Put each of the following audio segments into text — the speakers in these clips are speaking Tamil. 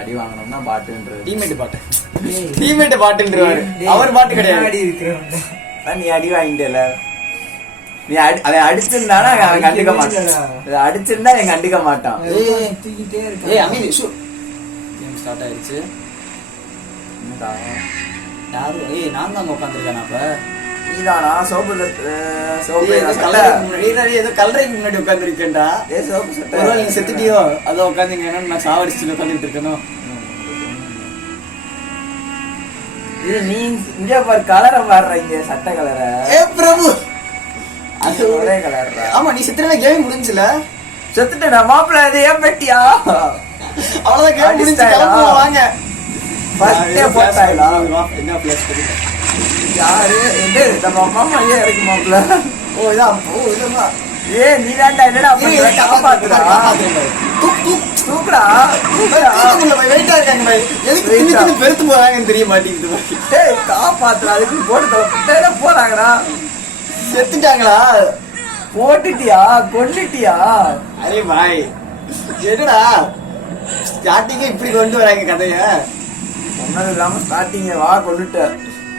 அடி வாங்கணும்னா பாட்டுன்றது டீமேட் பாட்டுன்றவாரு. அவர் பாட்டு கிடையாது. நீ அடி வாங்கிட்டல, நீ அவன் அடிச்சிருந்தானா அவன் கண்டுக்க மாட்டான். அடிச்சிருந்தா அவன் கண்டுக்க மாட்டான். ஸ்டார்ட் ஆயிடுச்சு. யாரு? நான் தான் உட்காந்துருக்கேன். அப்ப நீதானா சோப்பு ஏதோ கலரைக்கு முன்னாடி உட்காந்துருக்கேன்டா. நீ செத்துட்டியோ அதை உட்காந்துங்கன்னா நான் சாவடிச்சு உட்காந்துட்டு இருக்கணும். இது நீ இங்க பாரு கலரை பாடுற, இங்க சட்டை கலரை. பிரபு அது ஒரே கலர். ஆமா, நீ செத்துனா கேம் முடிஞ்சுல. செத்துட்டா மாப்பிள்ள, அது ஏன் பெட்டியா? அவ்வளவுதான், கேம் முடிஞ்சு. வாங்க என்ன பிளேஸ் யாரு நம்ம மாமா ஏன் இருக்கு மாப்பிள்ள? ஓ இதான். ஓ இதுதான். நீ தாண்டா என்னடா காப்பாத்துறா. தூக்குடா வெயிட்டா இருக்காங்க. எதுக்கு பெருத்து போறாங்கன்னு தெரிய மாட்டேங்குது. காப்பாத்துறா, அதுக்கு போட்டு போறாங்கடா. செத்துட்டாங்களா? போட்டுட்டியா? கொண்டுட்டியா? அரே பாய், என்னடா ஸ்டார்டிங்கே இப்படி கொண்டு வராங்க கதைய? ஒன்னும் இல்லாம ஸ்டார்டிங்க வா கொண்டுட்ட.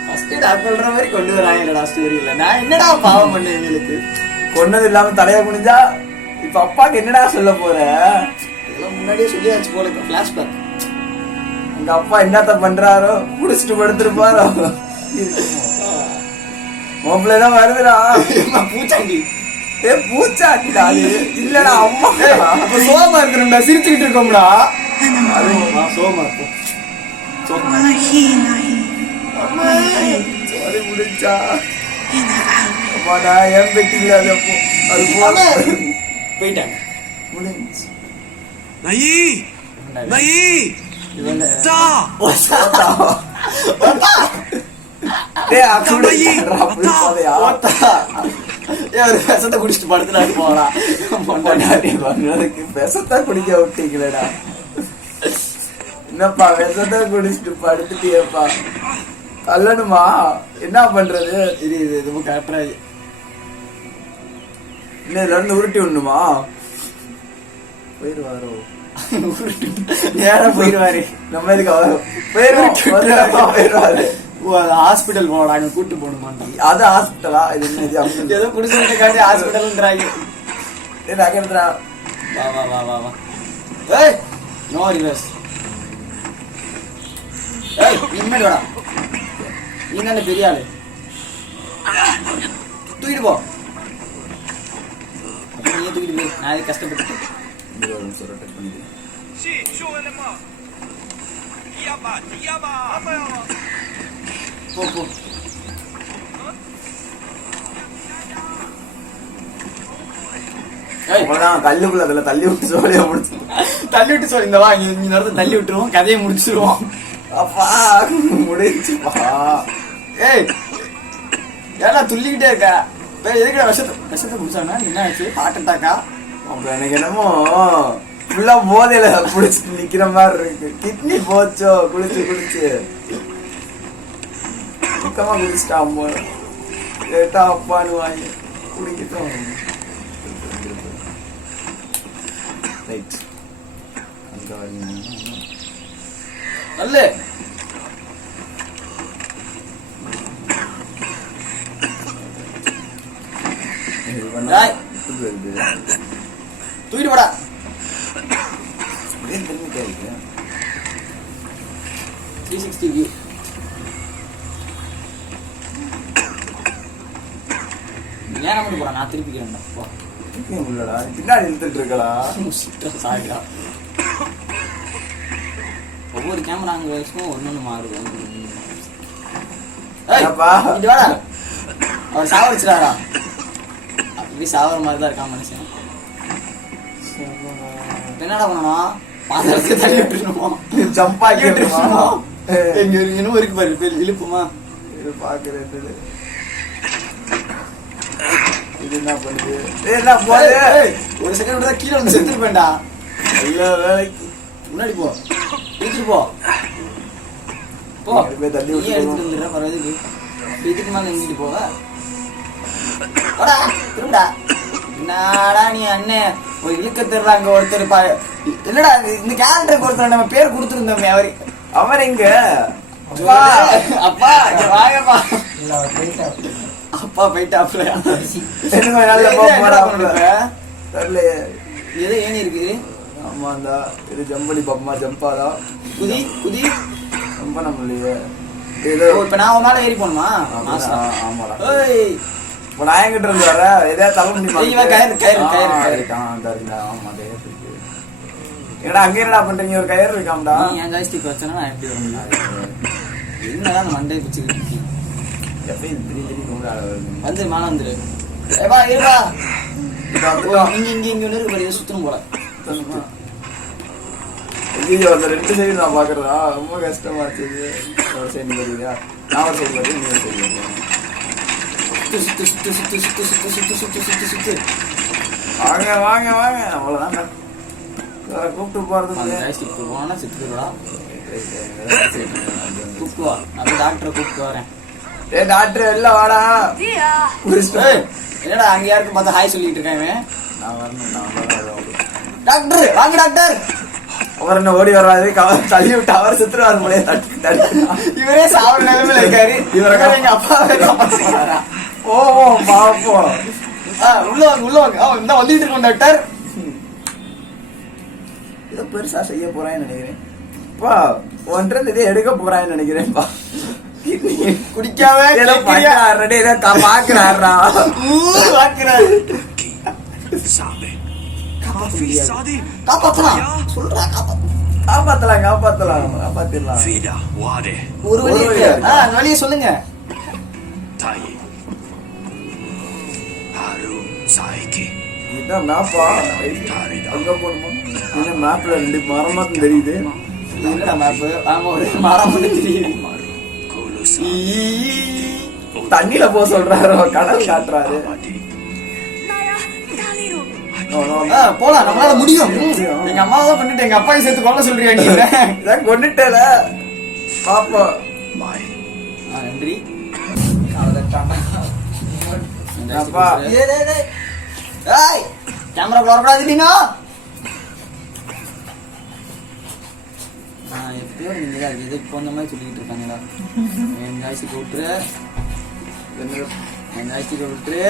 ஃபர்ஸ்ட் டாக் பண்ற மாதிரி கொண்டு வராங்கடா ஸ்டோரியில. நான் என்னடா பாவம் பண்ணேன் இவங்களுக்கு? கொன்னது இல்லாம தலைய குனிஞ்சா இப்ப அப்பாக்கு என்னடா சொல்ல போற? இதெல்லாம் முன்னாடியே சொல்லியாச்சு போல. பிளாஷ்பேக். உங்க அப்பா என்னத்த பண்றாரோ, குடிச்சிட்டு படுத்துருப்பாரோ. மாப்பிள்ளதான் வருதுடா. பூச்சாண்டி. பூச்சாண்டிடா இல்லடா, அம்மா சோகமா இருக்கணும்டா, சிரிச்சுக்கிட்டு இருக்கோம்டா. சோகமா இருக்கும். முடிஞ்சா என் பெட்டிங்களா அது போயிட்டாங்க. முடிஞ்சு விஷத்தை குடிச்சிட்டு படுத்துட்டு போகலாம். விஷத்தை குடிக்க விட்டீங்களேடா. என்னப்பா விஷத்தை குடிச்சிட்டு படுத்துட்டியப்பா? கல்லணுமா? என்ன பண்றது? இது கரெக்டா இதுல இருந்து உருட்டி விடணுமா? போயிருவாரோ? நேரம் போயிருவாரு. நம்ம இதுக்கு போயிருவாரு. ஹாஸ்பிட்டல் போனாங்க, கூட்டு போகணுமா? அது ஹாஸ்பிட்டலா? இது ஏதோ குடிச்சுக்காண்டி ஹாஸ்பிட்டல்ன்றாங்க. நகர்றா. வா. ஏய் நோ ரிவர்ஸ். ஏய் நிம்மதி வாடா. நீ தானே பெரிய ஆளு. தூக்கிட்டு போ. நீ தூக்கிட்டு போய் நான் கஷ்டப்பட்டு போ. கல்லுக்குள்ள அதுல தள்ளி விட்டு சோழிய முடிச்சு தள்ளி விட்டு சொல்லி இந்த வா நீ நடந்து தள்ளி விட்டுருவோம், கதையை முடிச்சிருவோம். அப்பா முடிச்சுப்பா. ஏய் ஏன்னா துள்ளிக்கிட்டே இருக்கா? எதுக்கு விஷத்தை குடிச்சானா? என்ன ஆச்சு? ஹார்ட் அட்டாக்கா? அப்ப எனக்கு என்னமோ ஃபுல்லா போதையில குடிச்சிட்டு நிக்கிற மாதிரி இருக்கு. கிட்னி போச்சோ குளிச்சு சுத்தமா குடிச்சிட்டா. அம்மா கேட்டா அப்பான்னு வாங்கி குடிக்கட்டும். ரைட் நல்ல தூக்கிட்டு போடா. திரும்பி 360 வியூ. நேரம் மட்டும் போடா, நான் திருப்பிக்கிறேன்டா. உள்ளடா பின்னாடி இழுத்துட்டு இருக்கடா. சாரிடா. ஒவ்வொரு கேமரா ஆங்கிலும் ஒன்னொன்னு மாறுது. அவர் சாவடிச்சிடாரா? அப்படி சாவற மாதிரி தான் இருக்கான் மனுஷன். என்னடா பண்ணணும்? பாத்திரத்துக்கு தள்ளி விட்டுருணுமோ? ஜம்பாக்கி விட்டுருணுமோ? எங்க இன்னும் இருக்கு பாரு, பேர் இழுப்புமா? இது பாக்குறது இது என்ன பண்ணுது? என்ன போது? ஒரு செகண்ட் தான் கீழே வந்து செத்துருப்பேன்டா. ஐயோ வேலைக்கு முன்னாடி போ, எடுத்துட்டு போ. தள்ளி விட்டு எடுத்துட்டு வந்துடுற பரவாயில்ல. இதுக்கு மேல எங்கிட்டு போவ? திரும்படா. என்னடா நீ அண்ணே ஒரு இழுக்க தெரியறாங்க ஒருத்தர் என்னடா இந்த கேரக்டருக்கு ஒருத்தர் நம்ம பேர் கொடுத்துருந்தோமே அவர் எங்க அப்பா அப்பா வாங்கப்பா அப்பா போயிட்டாப்ல எது ஏனி இருக்குது ஆமாண்டா இது ஜம்பளி பம்மா ஜம்பாதா குதி குதி ரொம்ப நம்மளையே இப்ப நான் உன்னால ஏறி போணுமா ஆமாடா ஏய் இப்ப நான் என்கிட்ட இருந்து வர எதையா தள்ள முடியுமா கயிறு ஆமா ஏடா அங்க என்னடா பண்றீங்க ஒரு கயிறு இருக்காம்டா நீ என் ஜாய்ஸ்டிக் வச்சனா நான் எப்படி வரணும் என்னடா அந்த மண்டை பிடிச்சிக்கிட்டு எப்பயும் திடீர்னு கூட வந்து மேல வந்துரு ஏவா இருவா இங்க ஒண்ணு இருக்கு பாரு சுத்தணும் போல ஐயோ அந்த ரெண்டு சைடு நான் பாக்குறதா ரொம்ப கஷ்டமாச்சு ஒரு சைடு வருவியா நான் ஒரு சைடு வருவேன் நீ ஒரு சைடு வருவேன் சுத்து வாங்க வாங்க வாங்க அவ்வளவுதான் கூப்பிட்டு போறது போனா சித்துடா கூப்பிட்டு வா நான் டாக்டரை கூப்பிட்டு வரேன் ஏ டாக்டர் எல்லாம் வாடா என்னடா அங்க யாருக்கு பார்த்தா ஹாய் சொல்லிட்டு இருக்காங்க நான் வரணும் டாக்டர் வாங்க டாக்டர் அவர் என்ன ஓடி வர்றாரு கவர் தள்ளி விட்டு அவர் சுத்துறாரு போலே இவரே சாவர நிலைமையில இருக்காரு இவரை எங்க அப்பா ஓ பாப்போம் உள்ள வாங்க இந்த வந்துட்டு இருக்கோம் டாக்டர் ஏதோ பெருசா செய்ய போறான்னு நினைக்கிறேன் பா ஒன்றது இதே எடுக்க போறான்னு நினைக்கிறேன்ப்பா குடிக்காம பாக்குறாரா பாக்குறாரு காப்பாத்தலாம் காப்பாத்திடலாம் ஒரு வழி அந்த வழியை சொல்லுங்க இதான் மேப்பா அங்க போகணுமா என்ன மேப்ல ரெண்டு மரமா தெரியுது என்னடா மேப்பு ஆமா ஒரு மரம் வந்து தெரியுது தண்ணியில போக சொல்றாரு கடல் காட்டுறாரு போலாம் நம்மளால முடியும் எங்க அம்மாவை தான் பண்ணிட்டு எங்க அப்பாவை சேர்த்து கொள்ள சொல்றியா நீ இதான் கொண்டுட்டல பாப்போம் நன்றி கேமரா வரக்கூடாது இல்லைன்னா எப்படியோ நீங்க எது போன மாதிரி சொல்லிக்கிட்டு இருக்காங்களா என் ஜாய்ஸ்டிக் விட்டுரு என் ஜாய்ஸ்டிக் விட்டுரு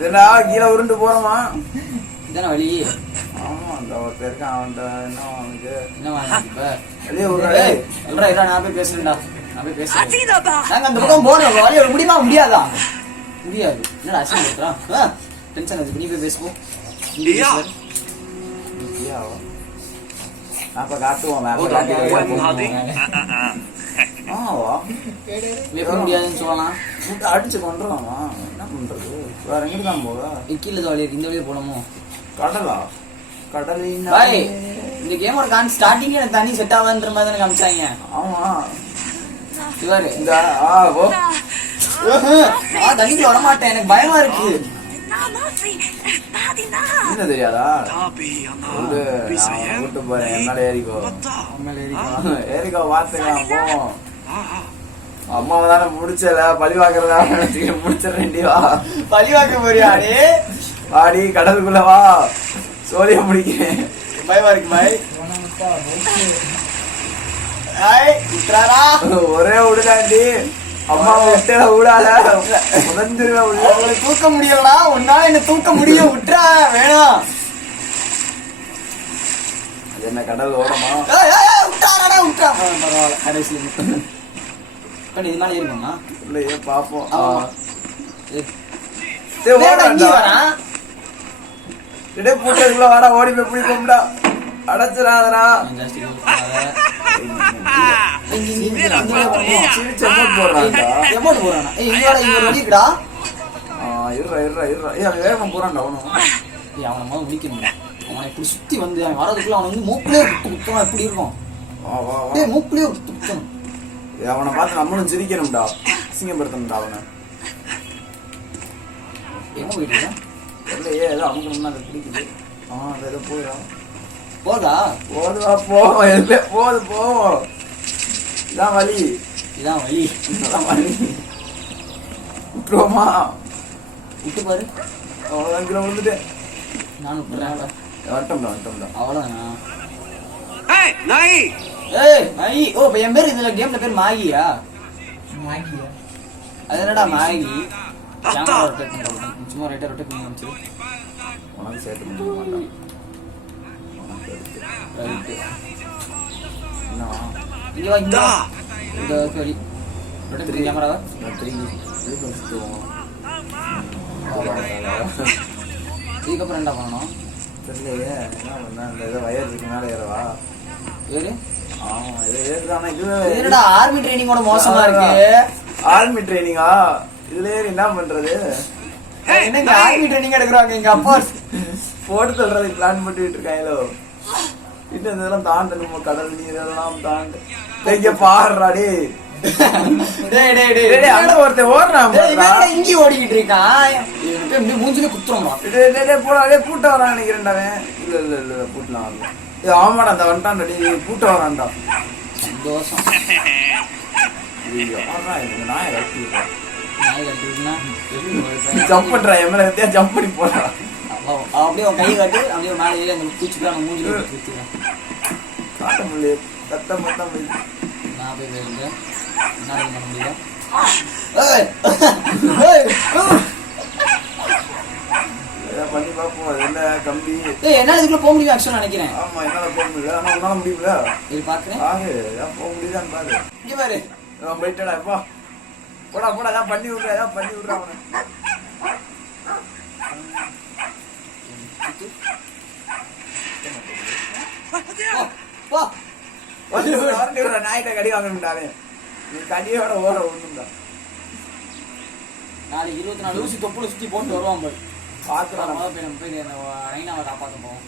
இதா கீழே உருண்டு போறோமா இதான வழி ஆமா அந்த ஒருத்தர் இருக்கான் அவன்கிட்ட என்ன அவனுக்கு என்ன வாங்க இப்ப வெளியே விடுறாரு சொல்றா நான் போய் பேசுறேன்டா நான் போய் பேசுறேன் நாங்க அந்த பக்கம் போறோம் வழி முடியுமா முடியாதா முடியாது என்னடா அசிங்க பேசுறான் டென்ஷன் ஆகுது நீ போய் பேசுவோம் அப்ப காட்டுவோம் முடியாதுன்னு சொல்லலாம் அடிச்சு கொண்டுருவாமா என்ன பண்றது வேற எங்க தான் போக கீழே வழி இருக்கு இந்த வழியை போனோமோ கடலா கடலின் இந்த கேமோட ஸ்டார்டிங் எனக்கு தண்ணி செட் ஆகாதுன்ற மாதிரி தானே காமிச்சாங்க ஆமா இவரு இந்த நான் தண்ணிக்குள்ள வரமாட்டேன் எனக்கு பயமா இருக்கு என்ன தெரியாதா கூட்டு போறேன் என்னால ஏறிக்கோ ஏறிக்கோ வாத்துக்கலாம் போவோம் அம்மாவை தானே முடிச்சல பழி வாக்குறதா முடிச்சிடறேன்டிவா பழி வாக்க போறியாடே வாடி கடலுக்குள்ள வா சோழிய முடிக்கிறேன் பயமா இருக்கு பாய் ஒரே விடுதாண்டி அம்மா விட்டல விடாத உடஞ்சிருவேன் உங்களை தூக்க முடியலடா உன்னால என்ன தூக்க முடியும் விட்டுறா வேணாம் அது என்ன கடல் ஓடமா விட்டாரடா விட்டா பரவாயில்ல கடைசியில் இது மேல ஏறிக்கோமா இல்லையே பாப்போம் பூட்டதுக்குள்ள வாடா ஓடி போய் பிடிப்போம்டா அடைச்சிடாதடா வேகமா போறான்டா அவனை முடிக்கணும் அவனை இப்படி சுத்தி வந்து அவன் வரதுக்குள்ள அவன் வந்து மூக்குலயே குத்தணும் எப்படி இருக்கும் மூக்குலயே குத்தணும் அவனை பார்த்து நம்மளும் சிரிக்கணும்டா அசிங்கப்படுத்தணும்டா அவனை எங்க போயிட்டு இல்லையே ஏதோ அமுக்கணும்னா அதை பிடிக்குது அதை ஏதோ போயிடும் போதா போதுவா போவோம் இல்லை போது போவோம் இதான் வழி இதான் வழி விட்டுருவோமா விட்டு பாரு அவ்வளோதான் கிலோ விழுந்துட்டேன் நானும் விட்டுறேன். வந்துட்டோம்டா அவ்வளோதானா? ஏய் நாயி. ஓ இப்போ என் பேர் இதுல கேம்ல பேர் மாகியா? அது என்னடா மாகி? கேமரா ரொட்டேட் பண்ணுறேன். சும்மா ரைட்டா ரொட்டேட் பண்ணி காமிச்சு. உனக்கு சேர்த்து முடிக்க மாட்டான். ரைட்டு. என்ன இங்க வா இங்க. இந்த சரி. ரொட்டேட் பண்ணி கேமராவை. இதுக்கப்புறம் என்ன பண்ணணும்? தெரியலையே என்ன பண்ண அந்த ஏதோ வயர் இருக்கு மேலே ஏறவா ஏறு. ஆமா இது ஏறுதானா இது என்னடா ஆர்மி ட்ரைனிங்கோட மோசமா இருக்கு. ஆர்மி ட்ரைனிங்கா இதுல ஏறி என்ன பண்றது? என்னங்க ஆர்மி ட்ரைனிங் எடுக்கிறாங்க எங்க அப்பா போட்டு தள்ளுறது பிளான் பண்ணிட்டு இருக்காங்களோ. இது இதெல்லாம் தாண்டணும் கடல் நீர் எல்லாம் தாண்டு இங்க பாடுறா டேய். ஒருத்தன் ஓடுறான் இங்கி ஓடிக்கிட்டு இருக்கான். மூஞ்சிலே குத்துறோம். போட கூட்டம் வரான்னு நினைக்கிறேன்டாவே. இல்ல கூட்டலாம் வரல. இது ஆமாடா அந்த வந்துட்டான் கூட்டம் வரான்டா. சந்தோஷம். நாயை ஜம்ப் பண்றா எம்எல்ஏ ஜம்ப் பண்ணி போறா. அப்படியே கை காட்டு அப்படியே மேலே ஏறி அந்த பூச்சிக்கலாம் மூஞ்சில குத்துறேன். காட்ட முடியல கத்த மொத்தம் நான் போய் என்ன பண்ண முடியல. பண்ணி பாப்போம். அது என்ன கம்பி என்னால இதுக்குள்ள போக முடியும் ஆக்சுவலா நினைக்கிறேன். ஆமா என்னால போக முடியல. ஆனா உன்னால முடியல. இது பாக்குறேன். போக முடியுதான்னு பாரு. இங்க பாரு. போயிட்டடா இப்போ போடா எல்லாம் பண்ணி விடுறா ஏதாவது பண்ணி விடுறா அவனை. நாய்கிட்ட கடி வாங்கணும்டாவே. நீ கடியோட ஓட ஒண்ணுண்டா. நாளைக்கு 24 ஊசி தொப்புல சுத்தி போட்டு வருவான் பாரு. பாக்குறான் போய் நைனாவை காப்பாத்த போவோம்.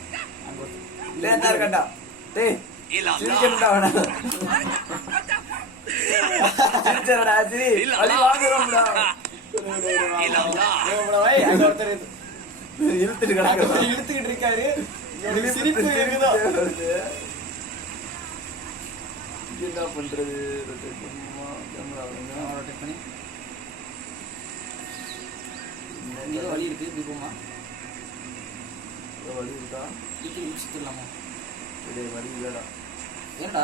இல்ல என்ன இருக்கண்டா டேய் சிரிக்கணும்டா அவனை. சிரிச்சடா சிரி அடி வாங்குறோம்டா. இழுத்துட்டு கிடக்கு இழுத்துக்கிட்டு இருக்காரு. சிரிப்பு இருக்குதோ என்ன பண்றது? ரொட்டேட் பண்ணுமா கேமரா ரொட்டேட் பண்ணி இங்க வழி இருக்கு. இப்படி போமா வழி இருக்கா? இப்படி முடிச்சுலாமா? வழி இல்லடா. என்னடா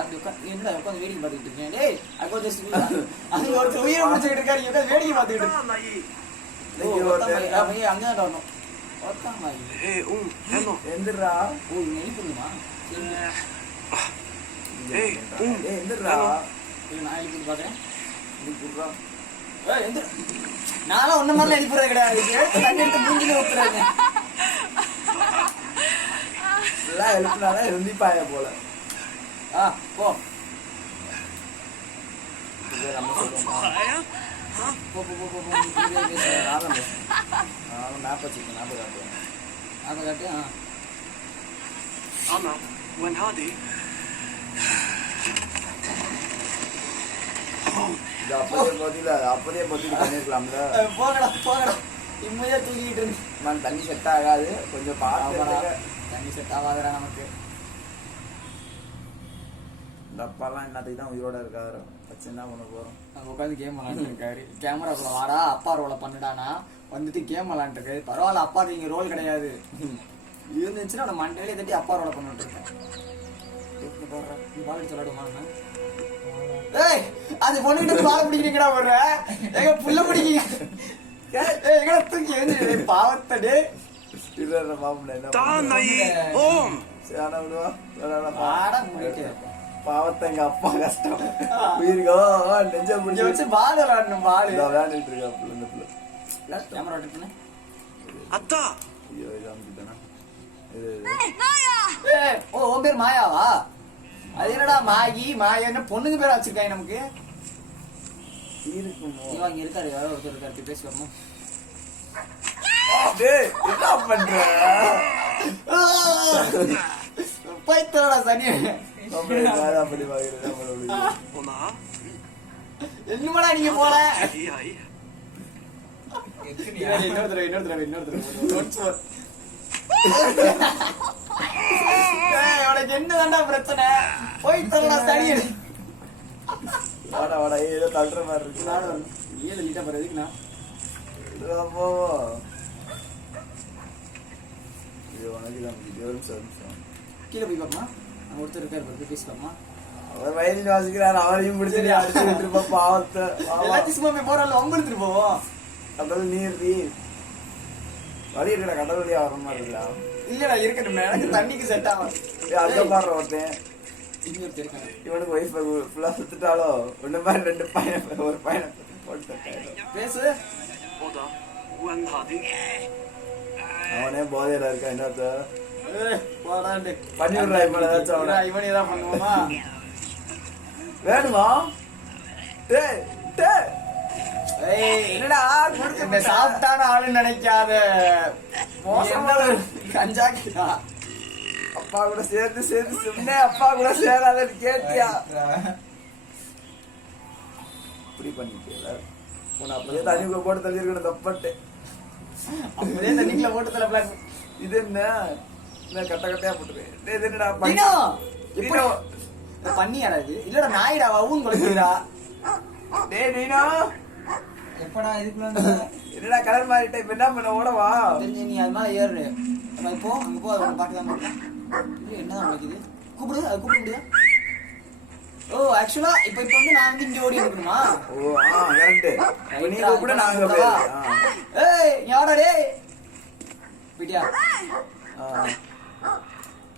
என்னடா உட்காந்து வேடிக்கை பார்த்துக்கிட்டு இருக்கேன். டேய் அக்கோ ஜஸ்ட் அங்க ஒரு உயிரை முடிச்சுக்கிட்டு இருக்காரு. இங்க உட்காந்து வேடிக்கை பார்த்துக்கிட்டு அங்கதான் வரணும். எந்திரா ஓ இங்க எழுப்பிடுமா? எந்திரா நான் எழுப்பி பாக்குறேன். நானும் ஒன்ன மாதிரிலாம் எழுப்பிடுறது கிடையாது. தண்ணி எடுத்து மூஞ்சில ஊத்துறாங்க. எல்லாம் எழுப்பினாதான் இருந்திப்பாய போல. போ நம்ம சொல்லுவோமா? மேப் வச்சுக்கேன். மேப் காட்டுவேன். அதை காட்டு. அப்பதே பதில் பண்ணிருக்கலாம்ல. போகடா இம்மையா தூக்கிட்டு இருக்கு. தண்ணி செட் ஆகாது. கொஞ்சம் பார்த்து தண்ணி செட் ஆகாதுடா நமக்கு. இந்த அப்பாலாம் என்னத்துக்கு தான் உயிரோட இருக்காரு. என்ன பண்ண போறோம்? அங்க உட்காந்து கேம் விளாண்டு இருக்காரு. கேமராக்குள்ள வாடா அப்பா ரோலை பண்ணுடானா வந்துட்டு கேம் விளாண்டு இருக்காரு. பரவாயில்ல அப்பா நீங்க ரோல் கிடையாது இருந்துச்சுன்னா நான் மண்டையிலே தட்டி அப்பா ரோலை பண்ணிட்டு இருக்கேன். பால் சொல்லாடுமா? ஏய் அது பொண்ணுகிட்ட பால் பிடிக்கிறீங்கடா ஒரு எங்க புள்ள பிடிக்கீங்க. எங்கடா தூக்கி எழுந்து பாவத்தடே பாவத்தை எங்க அப்பா கஷ்டம் உயிருக்கோ நெஞ்ச பிடிச்சி வச்சு பால் விளையாடணும். பால் விளையாண்டுட்டு இருக்கா கேமரா எடுத்துனே. அத்தா ஐயோ இதான இது ஓ உன் பேர் மாயாவா? அது என்னடா மாயி மாயன்னு பொண்ணுங்க பேர் வச்சிருக்காங்க நமக்கு. இங்க இருக்காரு யாரோ ஒருத்தர் இருக்காரு பேசி வரணும். என்ன பண்ற பைத்தோட சனி என்னடா நீங்க போல உனக்கு என்னதான்டா பிரச்சனை? போய் தரடா சனி. வாடா வாடா ஏதோ தள்ளுற மாதிரி இருக்கு. ஏழு லிட்டா போறதுக்குண்ணா போவோம். உனக்கு தான் முடியுது. ஒரு நிமிஷம். கீழே போய் பார்ப்போமா? அங்க ஒருத்தர் இருக்காரு பாரு, பேசி பார்ப்போமா? அவர் வயலின் வாசிக்கிறார், அவரையும் பிடிச்சிட்டு அடிச்சுட்டு இருப்பா பாவத்தை. எல்லாத்தையும் சும்மா போய் போறாள் ஒங்க எடுத்துட்டு போவோம். கடல் நீர் நீ வழி இருக்கிற கடல் வழியா வர மாதிரி இருக்கா? இல்லடா இருக்கட்டும், எனக்கு தண்ணிக்கு செட் ஆகும். அங்க பாடுற ஒருத்தன் இன்னொருத்தர் இருக்காங்க. இவனுக்கு ஒய்ஃப் ஃபுல்லா சுத்துட்டாலோ ஒண்ணு மாதிரி 2 பையன் ஒரு பையனை போட்டு பேசு. அவனே போதையில இருக்கா என்னத்த போடாண்டு பண்ணி விடுறா இப்ப ஏதாச்சும் அவனை. இவனே தான் பண்ணுவோமா? வேணுமா? டேய் டேய் ஏய் என்னடா இந்த சாப்பிட்டான ஆளுன்னு நினைக்காத. மோசமான கஞ்சாக்கிடா. அப்பா கூட சேர்ந்து சேர்ந்து சொன்னே, அப்பா கூட சேராதன்னு கேட்டியா? இப்படி பண்ணிட்டீங்களா? உன்னை அப்படியே தண்ணிக்குள்ள போட்டு தள்ளி இருக்கணும், தப்பட்டு. அப்படியே தண்ணிக்குள்ள போட்டு தள்ள பிளான். இது என்ன கட்ட கட்டையா போட்டுருவேன். இது என்னடா டினோ, டினோ. இது பண்ணியாடா இது? இல்லடா நாயிடா, அவும் குலைக்குதுடா. டேய் டினோ, எப்படா இதுக்குள்ள என்னடா கலர் மாறிட்ட, இப்ப என்ன பண்ண ஓடவா? தெரிஞ்சு நீ அது மேல ஏறு. நம்ம இப்போ அங்க போ, அவங்க பாட்டுதான் இருக்கேன். இது என்னதான் உழைக்குது? கூப்பிடு, அது கூப்பிட முடியா? ஓ ஆக்சுவலா இப்ப வந்து நான் வந்து இங்க ஓடி இருக்கணுமா? ஓ கரெக்ட். நீங்க கூட நாங்க போய். ஏய் யாரா டேய்? பிடியா.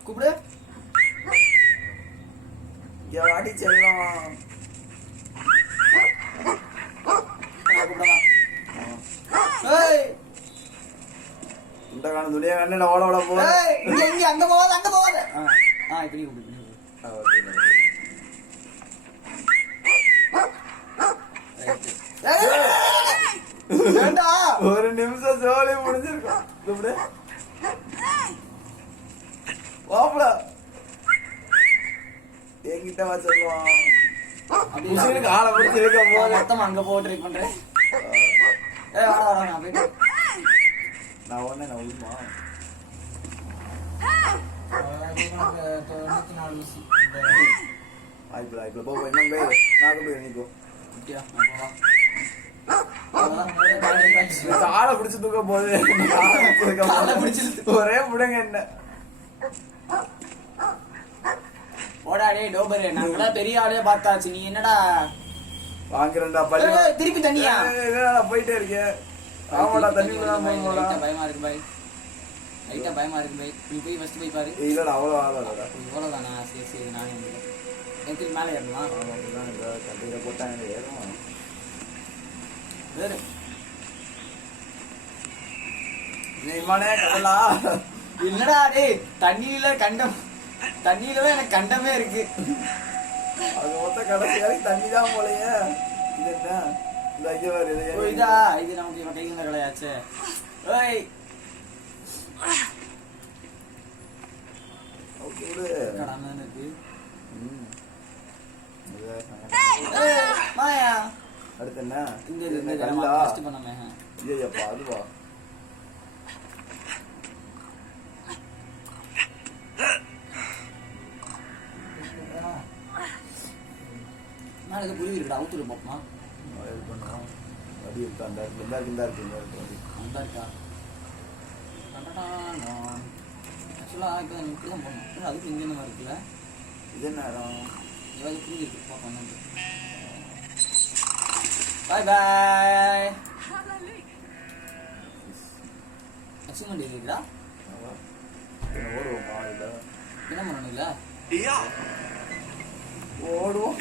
கூப்பிடு. இங்க வாடி செல்லம். ஏய் இந்த காண துணியா கண்ணல ஓட ஓட போ. ஏய் இங்க அங்க போகாத, அங்க போகாத. இப்படி கூப்பிடு. ஏண்டா ஒரு நிமிஷம் ஜோலி முடிஞ்சிருக்கும். கூப்பிடு. வாப்ல என்கிட்ட வா சொல்லுவான். அப்படி காலை பிடிச்சி இருக்க போது மொத்தமா அங்க போக ட்ரை பண்றேன். ஏய் வாடா வாடா, நான் போயிட்டு நான் உடனே நான் உள்மா ஆயிப்பல ஆயிப்பல போ போய் நான் போய் நான் போய் நீக்கோ அப்படியா? ஆளை பிடிச்சு தூக்க போகுது. ஒரே புடுங்க என்ன போடா டேய் டோபரே, நாங்களாம் பெரிய ஆளே பார்த்தாச்சு, நீ என்னடா வாங்குறேன்டா பள்ளி. திருப்பி தண்ணியா? நான் போயிட்டே இருக்கேன். ஆமாடா தண்ணி போடா. பயமா இருக்கு பாய், லைட்டா பயமா இருக்கு பாய். நீ போய் ஃபர்ஸ்ட் போய் பாரு. இல்லடா அவ்வளோ ஆளாடா. இவ்வளவுதானா? சரி சரி, நானே வந்துடுறேன். எனக்கு மேலே ஏறணுமா? கண்டிப்பா போட்டாங்க ஏறும். வேறு இம்மானே கடலா இல்லடா டேய், தண்ணியில கண்டம், தண்ணியில தான் எனக்கு கண்டமே இருக்கு. அது மொத்த கடைசி வரைக்கும் தண்ணி தான் போலையே. இது என்ன இந்த ஐயா வேறு இது இதா? இது நமக்கு இவன் கைங்க கிடையாச்சு. ஏய் ஓகே விடு. கடாம இருக்கு. ஏய், மாயா அடுத்து என்ன? இந்த என்ன இந்த கல்லா? ஃபர்ஸ்ட் பண்ணமே. ஐயப்பா அதுவா? நாளைக்கு புளி இருக்குடா, அவுத்துரு பாப்பமா. இது பண்ணுவோம். அடி இருக்கா? அந்த இடத்துல இந்த இருக்கு இந்த இருக்கு. அந்த இருக்கா? ஆக்சுவலா இப்போ இப்படி தான் போகணும். அதுக்கு இங்கே இந்த மாதிரி இருக்குல்ல. இது என்ன இடம்? ஏதாவது புளி இருக்கு பார்ப்போம். பாய் பாய். அச்சீவ்மெண்ட் இருக்குடா. ஓடுவோமா? இல்ல என்ன பண்ணணும்? இல்லை ஓடுவோம்.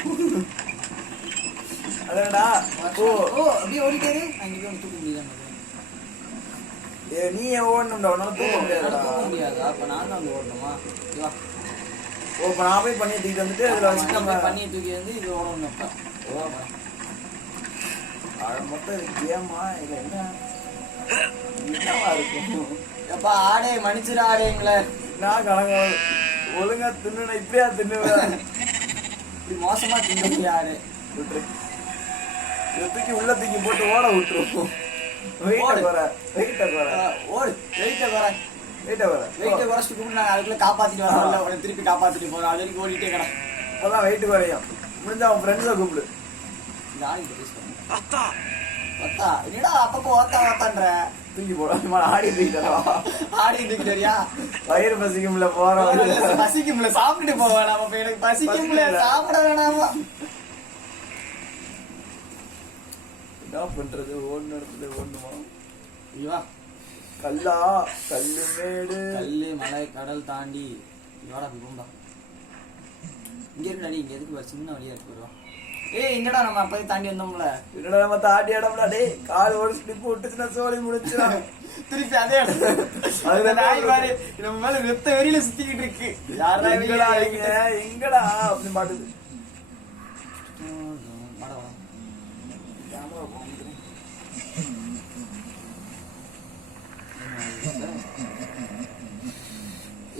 அதடா ஓ அப்படியே ஓடிட்டாரு. நான் இங்கே போய் தூக்க முடியாது. நீ ஓடணும்டா, உன்னால தூக்க முடியாதுடா. தூக்க முடியாது. அப்போ நான் தான் வந்து ஓடணுமா? ஓகேவா? ஓ இப்ப நான் போய் பண்ணி தூக்கிட்டு வந்துட்டு அதுல வச்சு நம்ம பண்ணியை தூக்கி வந்து இது ஓடணும். இப்போ மொத்தம் கேமா இல்ல என்ன என்னவா இருக்கும்? எப்பா ஆடே மன்னிச்சிரு ஆடேங்களே. நான் கணங்க ஒழுங்கா தின்னுனா இப்படியா தின்னுவேன்? இப்படி மோசமா தின்னு ஆடு விட்டுரு. இதை தூக்கி உள்ள தூக்கி போட்டு ஓட விட்டுருவோம். வெயிட்ட குறை, வெயிட்ட குறை, ஓடு. வெயிட்ட குறை, வெயிட்ட குறை. வெயிட்ட குறைச்சிட்டு கூட நாங்கள் அதுக்குள்ள காப்பாத்திட்டு வரோம்ல, உடனே திருப்பி காப்பாத்திட்டு போறோம். அது வரைக்கும் ஓடிட்டே கடை. அப்பதான் வெயிட் குறையும். முடிஞ்சா அவன் ஃப்ரெண்ட்ஸை கூப்பிடு. இந்த ஆளுக்கு பேச பண்ணு. ஒத்தா என்னடா அப்பப்போ ஓத்தா ஓத்தான்ற? தூக்கி போட ஆடி தூக்கிட்டா ஆடி தூக்கிட்டறியா வயிறு பசிக்கும்ல போறோம் பசிக்கும்ல சாப்பிட்டுட்டு போவேன் நம்ம எனக்கு பசிக்கும்ல சாப்பிட வேணாமா என்ன பண்றது ஓடு நடத்துது ஓடுமா இவா கல்லா கல்லு மேடு கல்லு மலை கடல் தாண்டி இவாடா போகும்பா இங்க இருக்குடா இங்க எதுக்கு சின்ன வழியா இருக்கு வருவா ஏய் இங்கடா நம்ம அப்பவே தாண்டி வந்தோம்ல என்னடா நம்ம தாண்டி இடம்டா டேய் கால் ஓட ஸ்லிப் விட்டுச்சுன்னா சோழி முடிச்சுடா திருப்பி அதே இடம் அது நாய் மாதிரி நம்ம மேல வெத்த வெறியில சுத்திக்கிட்டு இருக்கு யாரா எங்கடா எங்கடா அப்படி மாட்டுது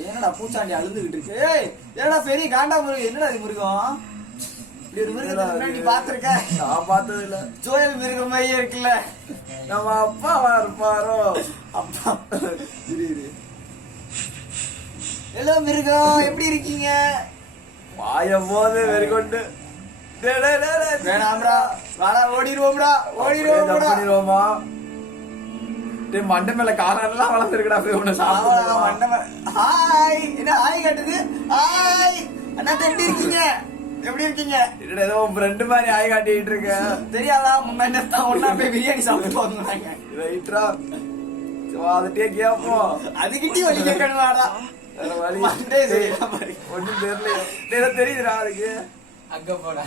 என்னடா பூச்சாண்டி அழுதுகிட்டு இருக்கு ஏய் என்னடா பெரிய காண்டா முருகன் என்னடா இது முருகம் இப்படி ஒரு மிருகத்தை முன்னாடி பாத்திருக்க நான் பார்த்தது இல்ல சோயல் மிருகம் மாதிரியே இருக்குல்ல நம்ம அப்பாவா இருப்பாரோ அப்பா ஹலோ மிருகம் எப்படி இருக்கீங்க வாயம் போது வெறிகொண்டு வேணாம்டா வாடா ஓடிடுவோம்டா பண்ணிடுவோமா டேய் மண்டை மேல காரெல்லாம் வளர்ந்துருக்குடா போய் உன்னை சாப்பிடுவோம் ஹாய் என்ன ஹாய் காட்டுது ஹாய் அண்ணா எப்படி இருக்கீங்க எப்படி இருக்கீங்க என்னடா ஏதோ ஃப்ரெண்ட் மாதிரி ஆய் காட்டிட்டு இருக்க தெரியாதா முன்னாடி ஒன்னா போய் பிரியாணி சாப்பிட்டு வந்தாங்க ரைட்ரா அதுட்டே கேப்போம் அதுக்கிட்டே வழி கேட்கணுமாடா வேற வழி மண்டே சரியா மாதிரி ஒண்ணும் தெரியல ஏதோ தெரியுதுடா அதுக்கு அங்க போடா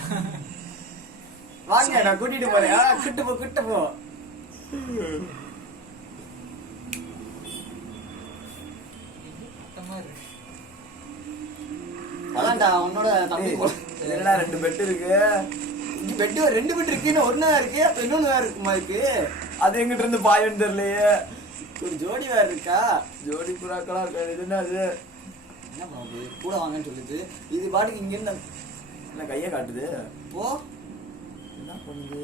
வாங்க நான் கூட்டிட்டு போறேன் கிட்ட போ அதான்டா உன்னோட தம்பி என்னடா 2 பெட் இருக்கு பெட் 2 பெட் இருக்குன்னு ஒண்ணா இருக்கு அப்ப இன்னொன்னு வேற இருக்குமா இருக்கு அது எங்கிட்ட இருந்து பாயன்னு தெரியலையே ஒரு ஜோடி வேற இருக்கா ஜோடி புறாக்களா இருக்கு இது என்ன அது என்ன பண்ணுது கூட வாங்கன்னு சொல்லுது இது பாட்டுக்கு இங்க இருந்து என்ன கையை காட்டுது போ என்ன பண்ணுது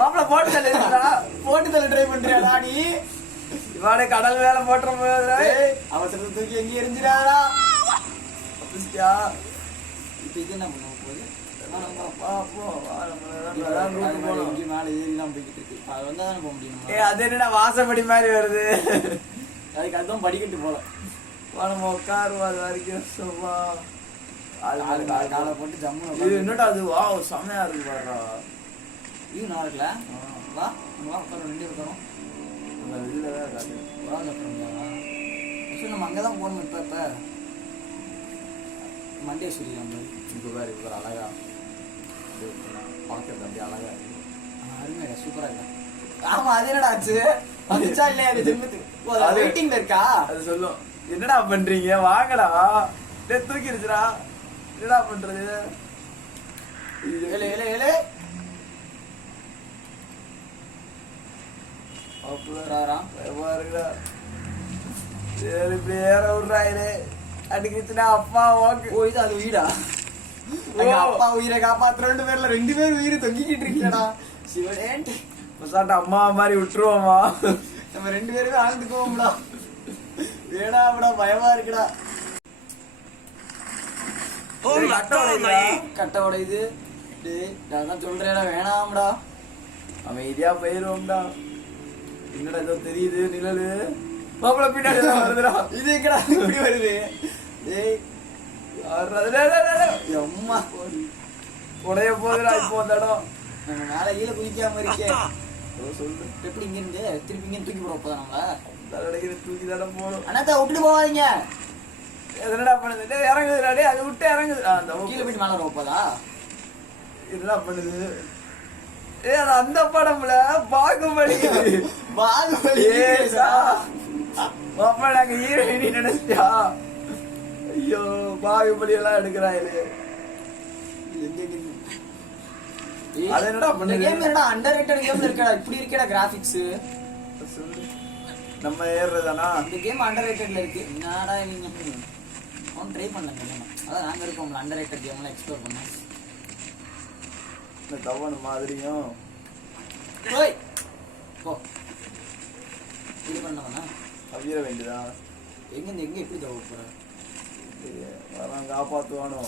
மாப்பிள போட்டு தள்ள ட்ரை பண்றியாடா நீ இவாடே கடல் வேலை போட்டுற போது அவசரத்தை தூக்கி எங்க எரிஞ்சிடாடா இப்ப இது என்ன பண்ண போகுது மேல ஏறிலாம் போய்கிட்டு இருக்கு அது வந்தாதானே போக முடியும் அது என்னடா வாசப்படி மாதிரி வருது அதுக்கு அதுதான் படிக்கட்டு போல நம்ம உட்காருவா அது வரைக்கும் சும்மா காலை போட்டு ஜம்மு இது என்னடா அது வா செமையா இருக்கு பாருடா இது நல்லா இருக்குல்ல வா உட்கார 2 உட்காரோம் நம்ம அங்கதான் போகணும் இப்ப மண்டேஸ்வரி நம்ம இப்ப வேற இப்ப அழகா பார்க்கறது அப்படியே அழகா இருக்கு அருமையா சூப்பரா இருக்கா ஆமா அது என்னடா ஆச்சு வந்துச்சா இல்லையா அது ஜென்மத்துக்கு அது வெயிட்டிங்ல இருக்கா அது சொல்லும் என்னடா பண்றீங்க வாங்கடா தூக்கிடுச்சுடா என்னடா பண்றது ஏலே அப்பா இது அது உயிரா அப்பா உயிரை காப்பாத்து 2 பேர்ல 2 பேர் உயிரை தொங்கிக்கிட்டு இருக்கீங்கடா சிவனேன்ட்டு அம்மா மாதிரி விட்டுருவோமா நம்ம 2 பேருமே ஆழ்ந்துக்குவோம்டா வேடாடா பயமா இருக்குடா கட்ட உடையுது நான் சொல்றேன் வேணாம்டா அமைதியா போயிருவோம்டா என்னடா ஏதோ தெரியுது நிழலு மாப்பிள பின்னாடி வருதுடா இது எங்கடா இப்படி வருது அம்மா உடைய போதுடா இப்போ அந்த இடம் நம்ம மேல கீழே குதிக்காம இருக்கேன் சொல்லு எப்படி இங்க இருந்து திருப்பி இங்க தூக்கி போட போதா நம்மள தூக்கி தானே போகணும் அண்ணாத்த விட்டுட்டு போவாதீங்க என்னடா பண்ணுது இறங்குதுடா டே அது விட்டு இறங்குது அந்த கீழே போயிட்டு மேல போதா என்னடா பண்ணுது அது அந்த படம்ல பாகுபலி மாப்பா நாங்க ஹீரோயினி நினைச்சியா ஐயோ பாகுபலி எல்லாம் எடுக்கிறாயிலே அது என்னடா பண்ணுது கேம் என்னடா அண்டர்ரேட்டட் கேம்ல இருக்கடா இப்படி இருக்கடா கிராபிக்ஸ் சொல்லு நம்ம ஏறுறதானா இந்த கேம் அண்டர்ரேட்டட்ல இருக்கு என்னடா நீங்க அவன் ட்ரை பண்ணல அதான் நாங்க இருக்கோம்ல அண்டர்ரேட்டட் கேம்லாம் எக்ஸ்ப்ளோர் பண்ணோம் இந்த தவண மாதிரியும் ஓய் போ இது பண்ணவனா அவிர வேண்டியதா எங்க எப்படி தவ போற வரான் காப்பாத்துவானோ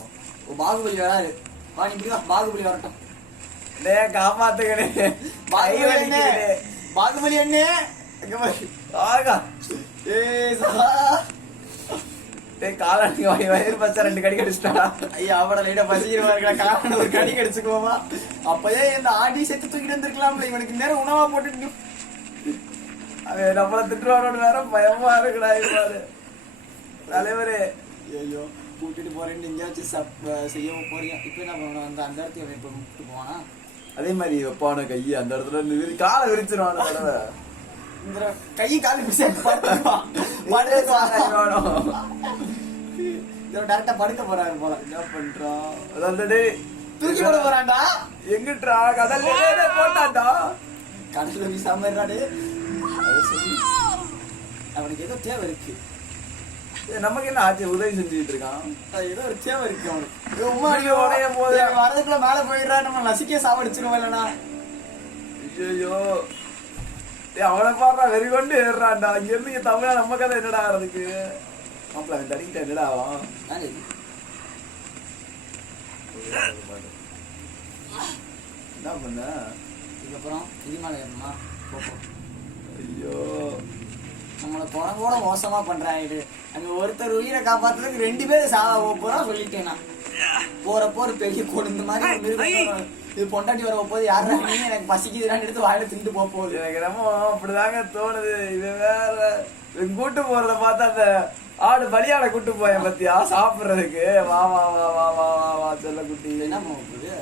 பாகுபலி வராரு வா நீ இப்படி வா பாகுபலி வரட்டும் டேய் காப்பாத்துக்கனே பாகுபலி பாகுபலி அண்ணே அங்க பாரு. ஆகா ஏய் சார் டேய் காலாண்டிங்க வயிறு பச்சா 2 கடி கடிச்சிட்டாடா. ஐயா அவட லைட்டா பசிக்கிறவா இருக்கா காரணம் ஒரு கடி கடிச்சுக்குவோமா அப்பயே இந்த ஆடி செத்து தூக்கிட்டு வந்திருக்கலாம்ல இவனுக்கு நேரம் உணவா போட்டு அவன் நம்மள திட்டுவானோன்னு வேற பயமா இருக்குடா இப்பாரு தலைவரே. ஐயோ கூட்டிட்டு போறேன்னு எங்கேயாச்சும் செய்ய போறீங்க இப்ப என்ன பண்ணணும் அந்த இடத்துக்கு இப்ப கூப்பிட்டு போவானா அதே மாதிரி வைப்பான கையை அந்த இடத்துல இருந்து காலை விரிச்சிருவான் தடவை. இந்த கை காலு படுத்துக்குவான் டேரக்டா படுக்க போறாரு போல. என்ன பண்றான் அதாவது தூக்கி போட போறான்டா எங்கிட்டா கடல்ல போட்டான்டா கடல்ல வீசாம இருக்காடு. அவனுக்கு ஏதோ தேவை இருக்கு. நமக்கு என்ன ஆச்சு உதவி செஞ்சுட்டு இருக்கான். ஏதோ ஒரு தேவை இருக்கு அவனுக்கு. உடைய போது வரதுக்குள்ள மேல போயிடுறா நம்ம நசிக்கே சாவடிச்சிருவோம் இல்லனா. ஐயோ அவனை பாடுறா வெறி கொண்டு ஏறான்டா. இங்க இருந்து தமிழா நம்ம கதை என்னடா ஆகிறதுக்கு மாப்பிள்ள அவன் தடிக்கிட்ட என்னடா ஆவான். என்ன பண்ண இதுக்கப்புறம் இது மேல ஏறணுமா ஐயோ நம்மளை குரங்கோட மோசமா பண்றாங்க. அங்க ஒருத்தர் உயிரை காப்பாத்துறதுக்கு 2 பேர் சாவ போறா சொல்லிட்டேன் நான். போறப்போ ஒரு பெரிய கொண்டு மாதிரி இது பொண்டாட்டி வர போது யாரா எனக்கு பசிக்குதுன்னு எடுத்து வாயில திண்டு போகுது. எனக்கு ரொம்ப அப்படிதாங்க தோணுது. இது வேற கூட்டு போறத பார்த்தா அந்த ஆடு பலியாட கூட்டு போயேன் பத்தியா சாப்பிடுறதுக்கு. வா வா வா வா வா வா வா செல்ல குட்டி என்ன போகுது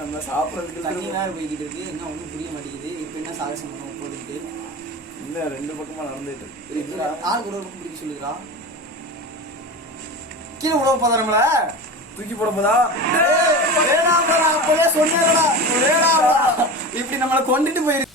நம்ம சாப்பிடறதுக்கு தண்ணி நேரம் போய்கிட்டு இருக்கு. என்ன ஒண்ணும் புரிய மாட்டேங்குது. இப்ப என்ன சாகசம் பண்ண போகுது இல்ல 2 பக்கமா நடந்துட்டு ஆள் கூட பிடிக்க சொல்லுறா. கீழே உழவு போதா நம்மள தூக்கி போட போதா இப்படி நம்மளை கொண்டுட்டு போயிரு